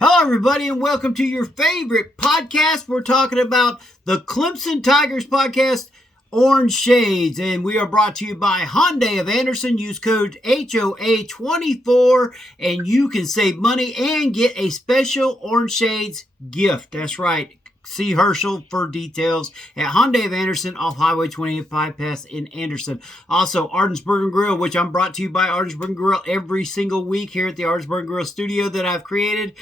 Hello, everybody, and welcome to your favorite podcast. We're talking about the Clemson Tigers podcast, Orange Shades, and we are brought to you by Hyundai of Anderson. Use code HOA24, and you can save money and get a special Orange Shades gift. That's right. See Herschel for details at Hyundai of Anderson off Highway 28 bypass in Anderson. Also, Ardensburg Grill, which I'm brought to you by Ardensburg Grill every single week here at the Ardensburg Grill studio that I've created.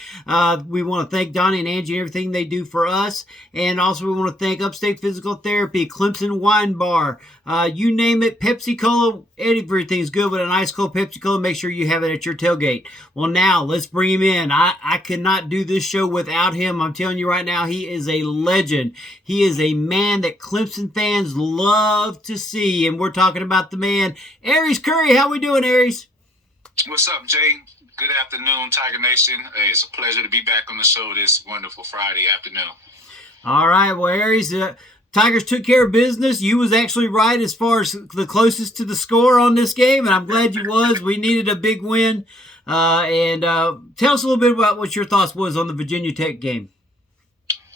We want to thank Donnie and Angie and everything they do for us. And also, we want to thank Upstate Physical Therapy, Clemson Wine Bar, you name it, Pepsi Cola. Everything's good with an ice cold Pepsi Cola. Make sure you have it at your tailgate. Well, now let's bring him in. I could not do this show without him. I'm telling you right now, he is a legend. He is a man that Clemson fans love to see, and we're talking about the man, Aries Curry. How we doing, Aries? What's up, Jay? Good afternoon, Tiger Nation. Hey, it's a pleasure to be back on the show this wonderful Friday afternoon. All right, well, Aries, Tigers took care of business. You was actually right as far as the closest to the score on this game, and I'm glad you was. We needed a big win. And tell us a little bit about what your thoughts was on the Virginia Tech game.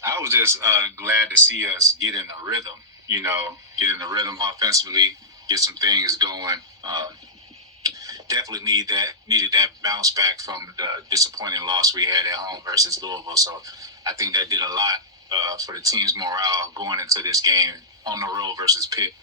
I was just glad to see us get in a rhythm, get in the rhythm offensively, get some things going. Definitely needed that bounce back from the disappointing loss we had at home versus Louisville. So I think that did a lot for the team's morale going into this game on the road versus Pitt.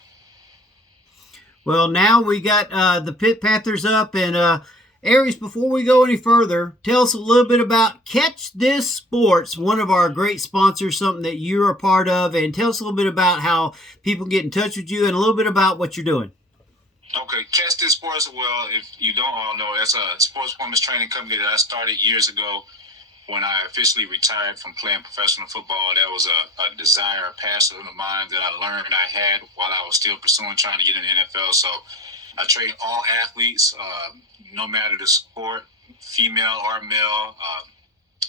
Well, now we got the Pitt Panthers up, and Aries, before we go any further, tell us a little bit about Catch This Sports, one of our great sponsors, something that you're a part of, and tell us a little bit about how people get in touch with you and a little bit about what you're doing. Okay, Catch This Sports, well, if you don't all know, that's a sports performance training company that I started years ago when I officially retired from playing professional football. That was a desire, a passion of mine that I learned I had while I was still pursuing trying to get in the NFL. So I train all athletes, no matter the sport, female or male.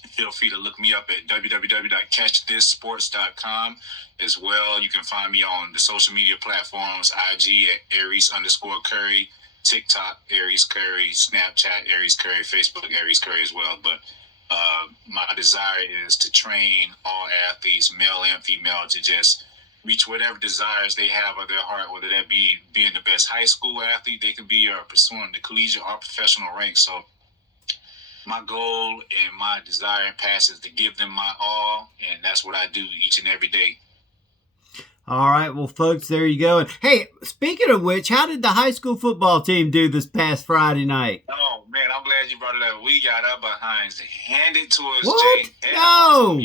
Feel free to look me up at www.catchthissports.com. As well, you can find me on the social media platforms, IG at Aries_Curry, TikTok, Aries Curry, Snapchat, Aries Curry, Facebook, Aries Curry as well. But my desire is to train all athletes, male and female, to just reach whatever desires they have of their heart, whether that be being the best high school athlete they can be or pursuing the collegiate or professional ranks. So my goal and my desire and passion is to give them my all, and that's what I do each and every day. All right, well, folks, there you go. And hey, speaking of which, how did the high school football team do this past Friday night? Oh, man, I'm glad you brought it up. We got our behinds handed to us, What? Jay. No.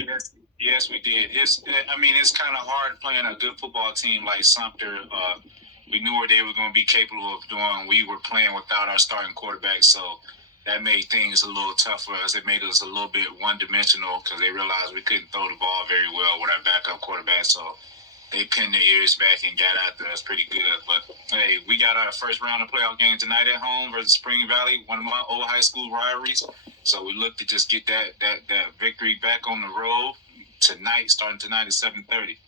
Yes, we did. It's kind of hard playing a good football team like Sumter. We knew what they were going to be capable of doing. We were playing without our starting quarterback, so that made things a little tough for us. It made us a little bit one-dimensional because they realized we couldn't throw the ball very well with our backup quarterback, so they pinned their ears back and got after us pretty good. But, hey, we got our first round of playoff game tonight at home versus Spring Valley, one of my old high school rivalries. So we look to just get that victory back on the road tonight, starting tonight at 7:30.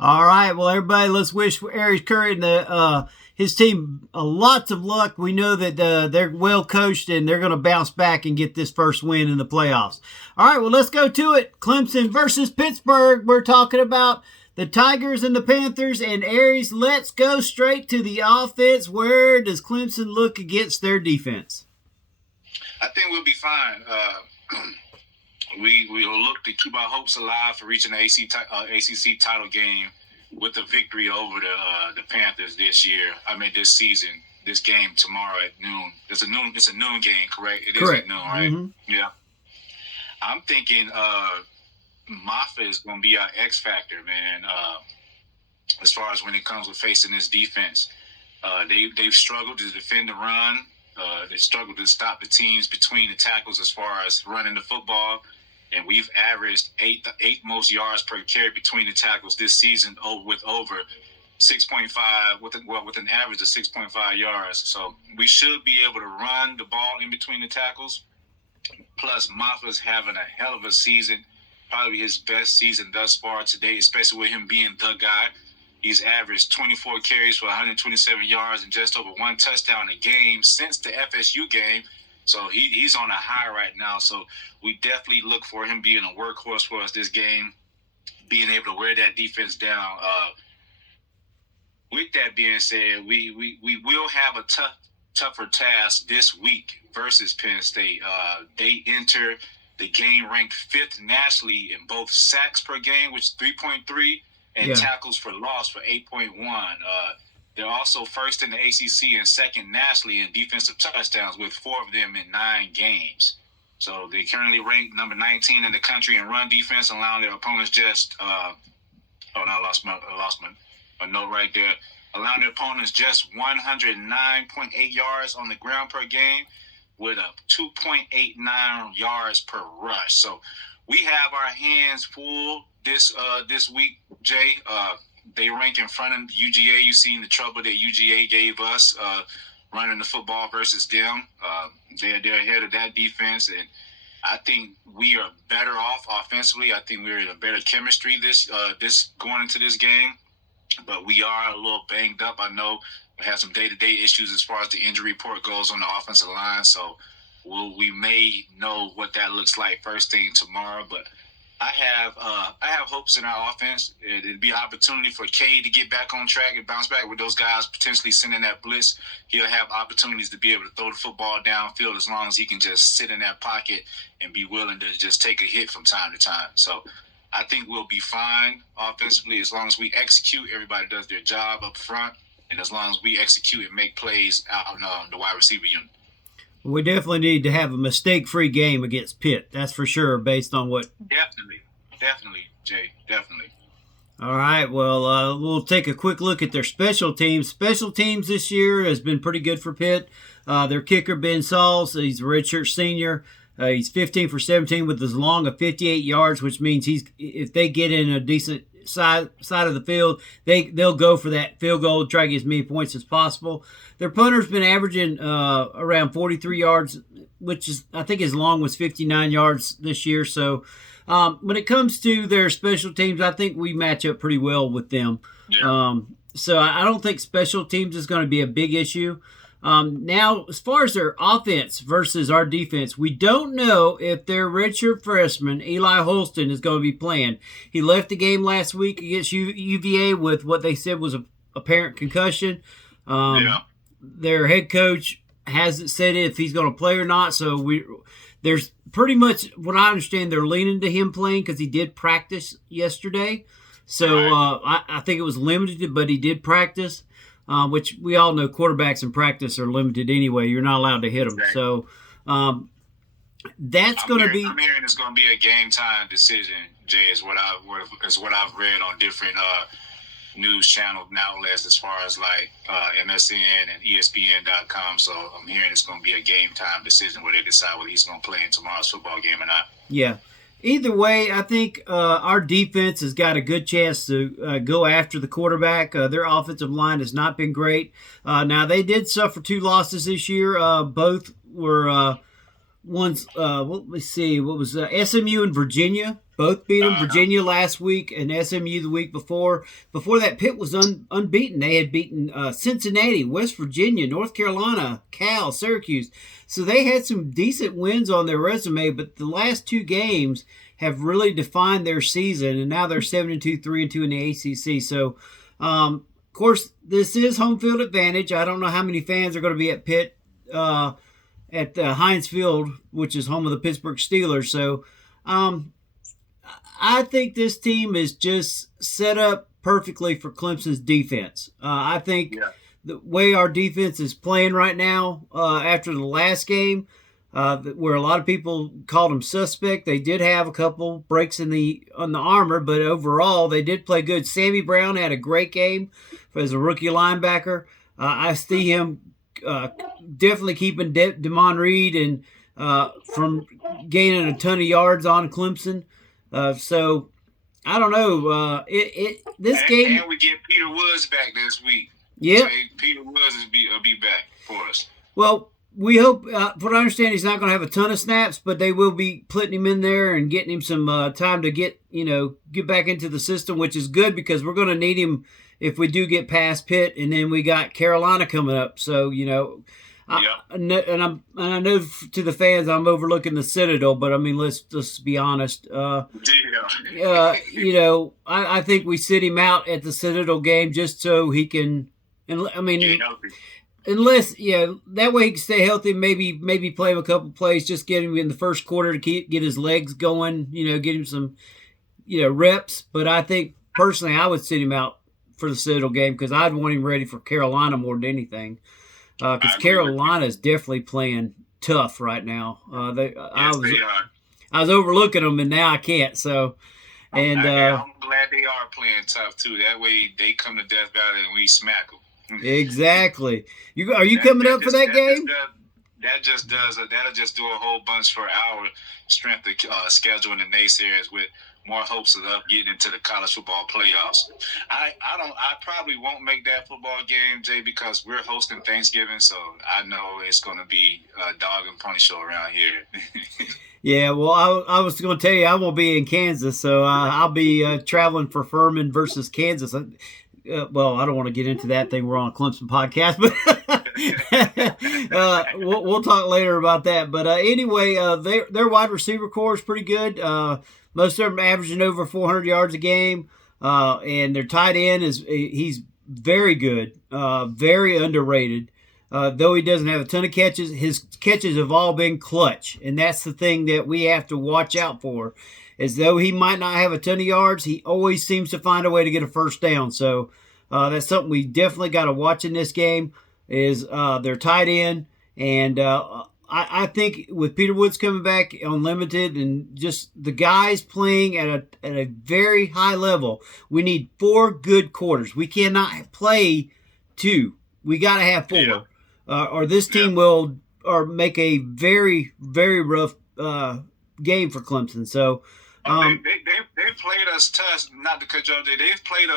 All right, well, everybody, let's wish Aries Curry and his team lots of luck. We know that they're well coached and they're going to bounce back and get this first win in the playoffs. All right, well, let's go to it. Clemson versus Pittsburgh. We're talking about the Tigers and the Panthers. And Aries, let's go straight to the offense. Where does Clemson look against their defense? I think we'll be fine. We will look to keep our hopes alive for reaching the ACC title game with the victory over the Panthers this season. This game tomorrow at noon. It's a noon game, correct? It correct. Is at noon, right? Mm-hmm. Yeah. I'm thinking Maffa is going to be our X factor, man. As far as when it comes with facing this defense, they've struggled to defend the run. They struggled to stop the teams between the tackles as far as running the football. And we've averaged the eighth most yards per carry between the tackles this season, with over 6.5, with an average of 6.5 yards. So we should be able to run the ball in between the tackles. Plus, Maffa's having a hell of a season, probably his best season thus far today, especially with him being the guy. He's averaged 24 carries for 127 yards and just over one touchdown a game since the FSU game. So he's on a high right now. So we definitely look for him being a workhorse for us this game, being able to wear that defense down. With that being said, we will have a tougher task this week versus Penn State. They enter the game ranked 5th nationally in both sacks per game, which is 3.3, and tackles for loss for 8.1. They're also first in the ACC and second nationally in defensive touchdowns, with 4 of them in 9 games. So they currently rank number 19 in the country in run defense, allowing their opponents just I lost my note right there. Allowing their opponents just 109.8 yards on the ground per game, with a 2.89 yards per rush. So we have our hands full this week, Jay. They rank in front of UGA. You've seen the trouble that UGA gave us running the football versus them. They're ahead of that defense, and I think we are better off offensively. I think we're in a better chemistry this going into this game, but we are a little banged up. I know we have some day-to-day issues as far as the injury report goes on the offensive line, so we may know what that looks like first thing tomorrow. But I have hopes in our offense. It'd be an opportunity for Cade to get back on track and bounce back with those guys potentially sending that blitz. He'll have opportunities to be able to throw the football downfield as long as he can just sit in that pocket and be willing to just take a hit from time to time. So I think we'll be fine offensively as long as we execute. Everybody does their job up front, and as long as we execute and make plays out on the wide receiver unit. We definitely need to have a mistake-free game against Pitt. That's for sure, based on what. Definitely, Jay. Definitely. All right. Well, we'll take a quick look at their special teams. Special teams this year has been pretty good for Pitt. Their kicker, Ben Sauls, he's a redshirt senior. He's 15 for 17 with as long of 58 yards, which means if they get in a decent side of the field, they'll go for that field goal, try to get as many points as possible. Their punter's been averaging around 43 yards, which is, I think his long was 59 yards this year. So when it comes to their special teams, I think we match up pretty well with them. Yeah. So I don't think special teams is going to be a big issue. Now, as far as their offense versus our defense, we don't know if their redshirt freshman, Eli Holston, is going to be playing. He left the game last week against UVA with what they said was a apparent concussion. Their head coach hasn't said if he's going to play or not, so there's pretty much, what I understand, they're leaning to him playing because he did practice yesterday. So I think it was limited, but he did practice. Which we all know quarterbacks in practice are limited anyway. You're not allowed to hit them. Exactly. So that's going to be. I'm hearing it's going to be a game time decision, Jay, is what I've read on different news channels and outlets as far as like MSN and ESPN.com. So I'm hearing it's going to be a game time decision where they decide whether he's going to play in tomorrow's football game or not. Yeah. Either way, I think our defense has got a good chance to go after the quarterback. Their offensive line has not been great. Now, they did suffer 2 losses this year. Both were let me see. What was SMU and Virginia? Both beat them. Virginia last week and SMU the week before. Before that, Pitt was unbeaten. They had beaten Cincinnati, West Virginia, North Carolina, Cal, Syracuse. So they had some decent wins on their resume, but the last 2 games have really defined their season, and now they're 7-2, 3-2 in the ACC. So, of course, this is home field advantage. I don't know how many fans are going to be at Pitt at Heinz Field, which is home of the Pittsburgh Steelers. So, I think this team is just set up perfectly for Clemson's defense. I think the way our defense is playing right now after the last game, where a lot of people called them suspect, they did have a couple breaks on the armor, but overall they did play good. Sammy Brown had a great game as a rookie linebacker. I see him definitely keeping Damon Reed and from gaining a ton of yards on Clemson. So I don't know. This game, and we get Peter Woods back this week. Yeah, so Peter Woods will be back for us. Well, we hope. From what I understand, he's not going to have a ton of snaps, but they will be putting him in there and getting him some time to get back into the system, which is good because we're going to need him if we do get past Pitt, and then we got Carolina coming up. So And I know to the fans I'm overlooking the Citadel, but I mean let's be honest. I think we sit him out at the Citadel game just so he can. And I mean, unless that way he can stay healthy. Maybe play him a couple plays, just get him in the first quarter to get his legs going. Get him some reps. But I think personally I would sit him out for the Citadel game because I'd want him ready for Carolina more than anything. Because Carolina is definitely playing tough right now. They are. I was overlooking them, and now I can't. So, and I'm glad they are playing tough too. That way, they come to Death Valley and we smack them. Exactly. Are you coming up for that game? That'll just do a whole bunch for our strength of schedule and the naysayers with more hopes of getting into the college football playoffs. I probably won't make that football game, Jay, because we're hosting Thanksgiving, so I know it's going to be a dog and pony show around here. Yeah, well, I was going to tell you I won't be in Kansas, so I'll be traveling for Furman versus Kansas. Well, I don't want to get into that thing. We're on a Clemson podcast, but we'll talk later about that. But anyway, their wide receiver core is pretty good. Most of them averaging over 400 yards a game, and their tight end he's very good, very underrated. Though he doesn't have a ton of catches, his catches have all been clutch, and that's the thing that we have to watch out for. As though he might not have a ton of yards, he always seems to find a way to get a first down. So that's something we definitely got to watch in this game is their tight end. And I think with Peter Woods coming back on limited and just the guys playing at a very high level, we need 4 good quarters. We cannot play 2. We got to have 4, or this team will make a very, very rough game for Clemson. So. They've played us tough. Not to cut you off, they've played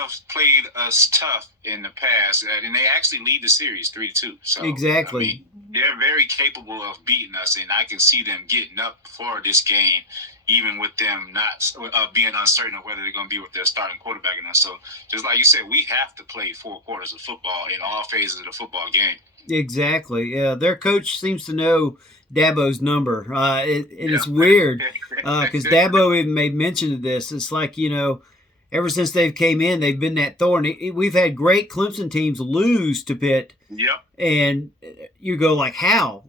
us tough in the past, and they actually lead the series 3-2. So exactly, I mean, they're very capable of beating us, and I can see them getting up for this game, even with them not being uncertain of whether they're going to be with their starting quarterback or not. So, just like you said, we have to play 4 quarters of football in all phases of the football game. Exactly. Yeah, their coach seems to know Dabo's number, and it's weird because Dabo even made mention of this. It's like, ever since they've came in, they've been that thorn. We've had great Clemson teams lose to Pitt, and you go like, how?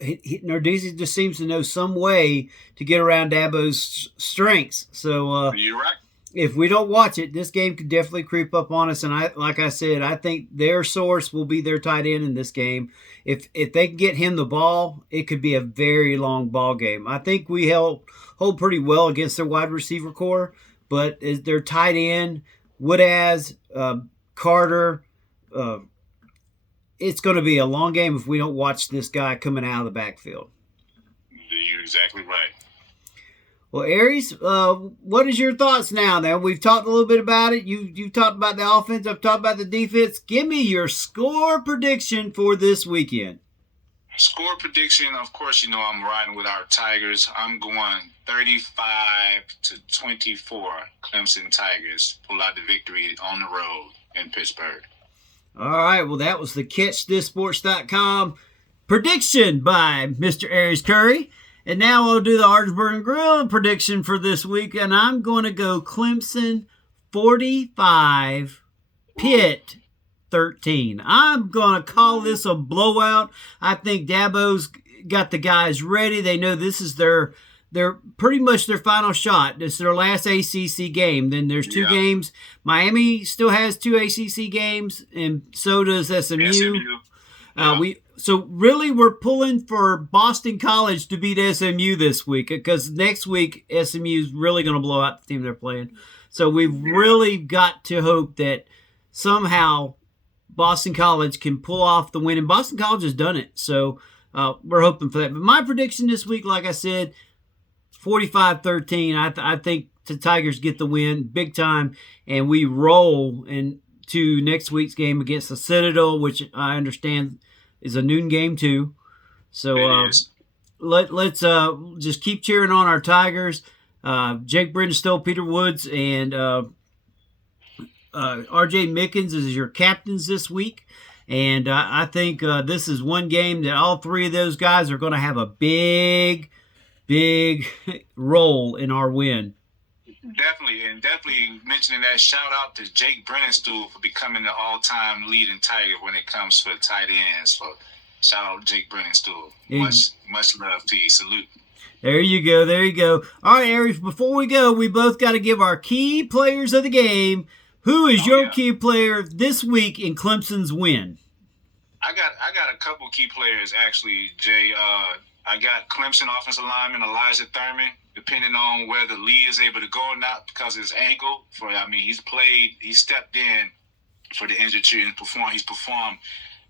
Nardizzi just seems to know some way to get around Dabo's strengths. So you're right. If we don't watch it, this game could definitely creep up on us. And like I said, I think their source will be their tight end in this game. If they can get him the ball, it could be a very long ball game. I think we hold pretty well against their wide receiver core, but their tight end, Woodaz, Carter, it's going to be a long game if we don't watch this guy coming out of the backfield. You're exactly right. Well, Aries, what is your thoughts now? Now we've talked a little bit about it. You've talked about the offense. I've talked about the defense. Give me your score prediction for this weekend. Score prediction, of course, I'm riding with our Tigers. I'm going 35-24. Clemson Tigers pull out the victory on the road in Pittsburgh. All right. Well, that was the CatchThisSports.com prediction by Mr. Aries Curry. And now we'll do the Orangeburg and Grill prediction for this week. And I'm going to go Clemson 45, Pitt 13. I'm going to call this a blowout. I think Dabo's got the guys ready. They know this is their pretty much their final shot. This is their last ACC game. Then there's 2 games. Miami still has 2 ACC games, and so does SMU. So really we're pulling for Boston College to beat SMU this week because next week SMU is really going to blow out the team they're playing. So we've really got to hope that somehow Boston College can pull off the win. And Boston College has done it. So we're hoping for that. But my prediction this week, like I said, 45-13. I think the Tigers get the win big time. And we roll into next week's game against the Citadel, which I understand is a noon game too. So let's just keep cheering on our Tigers. Jake Brindlestow, Peter Woods, and R.J. Mickens is your captains this week. And I think this is one game that all three of those guys are going to have a big role in our win. Definitely mentioning that, shout out to Jake Brennenstuhl for becoming the all-time leading Tiger when it comes to tight ends. So shout out to Jake Brennenstuhl. Much love to you. Salute. There you go. All right, Aries, before we go, we both got to give our key players of the game. Who is your key player this week in Clemson's win? I got a couple key players, actually, Jay. I got Clemson offensive lineman Elijah Thurman, depending on whether Lee is able to go or not because of his ankle. He stepped in for the injured team and he's performed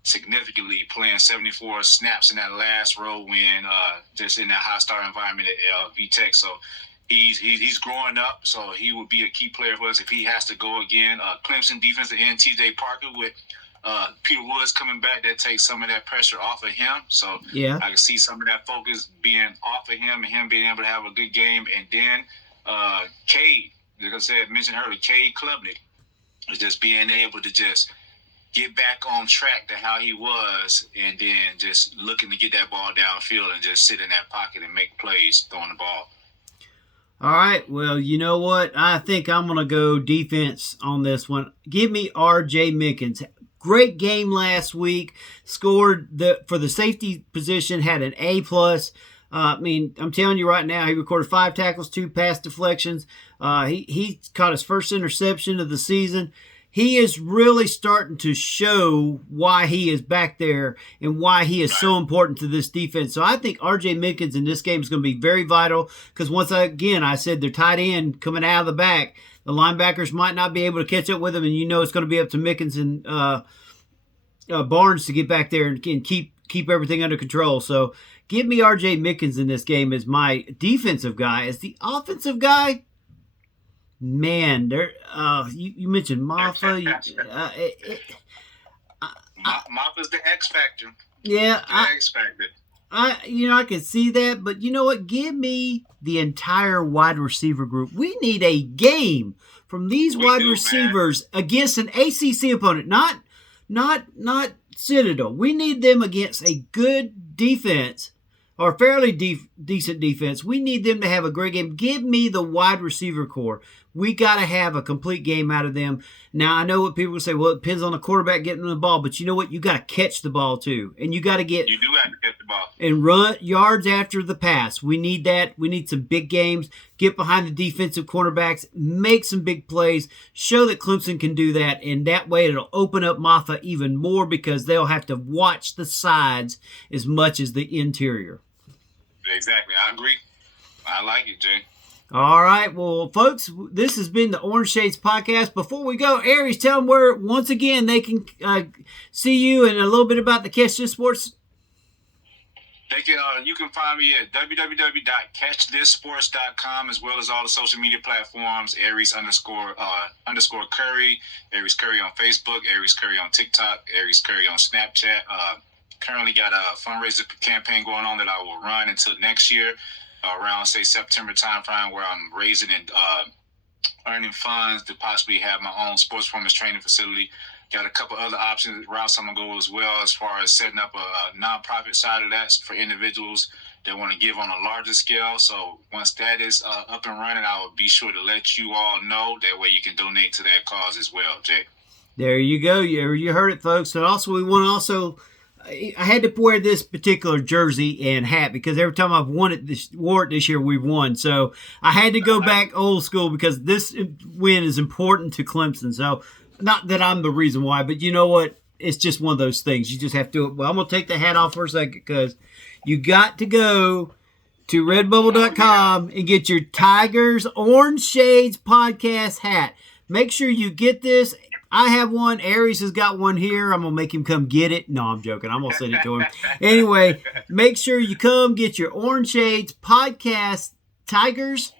significantly, playing 74 snaps in that last row win, just in that high-star environment at VTech. So he's growing up, so he would be a key player for us if he has to go again. Clemson defensive end T.J. Parker with Peter Woods coming back, that takes some of that pressure off of him. So I can see some of that focus being off of him and him being able to have a good game. And then Cade, like I said, mentioned earlier, Cade Klubnik is just being able to just get back on track to how he was, and then just looking to get that ball downfield and just sit in that pocket and make plays throwing the ball. All right, well, you know what? I think I'm going to go defense on this one. Give me R.J. Mickens. Great game last week. Scored for the safety position, had an A+. I'm telling you right now, he recorded 5 tackles, 2 pass deflections. He caught his first interception of the season. He is really starting to show why he is back there and why he is so important to this defense. So I think R.J. Mickens in this game is going to be very vital because I said they're tight end coming out of the back. The linebackers might not be able to catch up with him, and it's going to be up to Mickens and Barnes to get back there and keep everything under control. So give me R.J. Mickens in this game as my defensive guy. As the offensive guy, man, you mentioned Maffa. Maffa's the X factor. Yeah, X factor. I can see that, but you know what? Give me the entire wide receiver group. We need a game from these wide receivers against an ACC opponent, not Citadel. We need them against a good defense or fairly decent defense. We need them to have a great game. Give me the wide receiver core. We got to have a complete game out of them. Now, I know what people will say, well, it depends on the quarterback getting the ball, but you know what? You got to catch the ball too. And you do have to catch the ball. And run yards after the pass. We need that. We need some big games. Get behind the defensive cornerbacks. Make some big plays. Show that Clemson can do that. And that way it'll open up Maffa even more because they'll have to watch the sides as much as the interior. Exactly. I agree. I like it, Jay. All right. Well, folks, this has been the Orange Shades Podcast. Before we go, Aries, tell them where, once again, they can see you and a little bit about the Catch This Sports. You can find me at www.catchthissports.com as well as all the social media platforms, Aries _ Curry, Aries Curry on Facebook, Aries Curry on TikTok, Aries Curry on Snapchat. Currently got a fundraiser campaign going on that I will run until next year. Around, say, September timeframe, where I'm raising and earning funds to possibly have my own sports performance training facility. Got a couple other routes I'm going to go as well, as far as setting up a nonprofit side of that for individuals that want to give on a larger scale. So once that is up and running, I will be sure to let you all know. That way you can donate to that cause as well, Jay. There you go. You heard it, folks. And also, we want to I had to wear this particular jersey and hat because every time I've wore it this year, we've won. So I had to go back old school because this win is important to Clemson. So not that I'm the reason why, but you know what? It's just one of those things. You just have to. Well, I'm going to take the hat off for a second because you got to go to redbubble.com and get your Tigers Orange Shades Podcast hat. Make sure you get this. I have one. Aries has got one here. I'm going to make him come get it. No, I'm joking. I'm going to send it to him. Anyway, make sure you come get your Orange Shades Podcast Tigers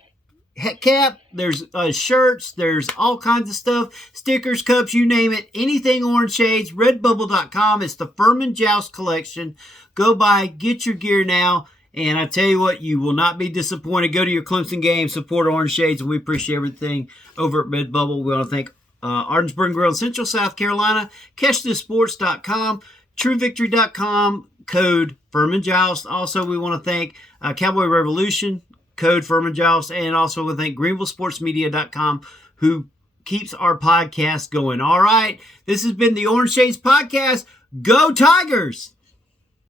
cap. There's shirts. There's all kinds of stuff. Stickers, cups, you name it. Anything Orange Shades. Redbubble.com. It's the Furman Joust collection. Go by. Get your gear now. And I tell you what, you will not be disappointed. Go to your Clemson game. Support Orange Shades. And we appreciate everything over at Redbubble. We want to thank Ardensburg Grill in Central South Carolina, CatchThisSports.com, TrueVictory.com, code Furman Joust. Also, we want to thank Cowboy Revolution, code Furman Joust, and also we thank GreenvilleSportsMedia.com, who keeps our podcast going. All right, this has been the OrangeShadez Podcast. Go Tigers!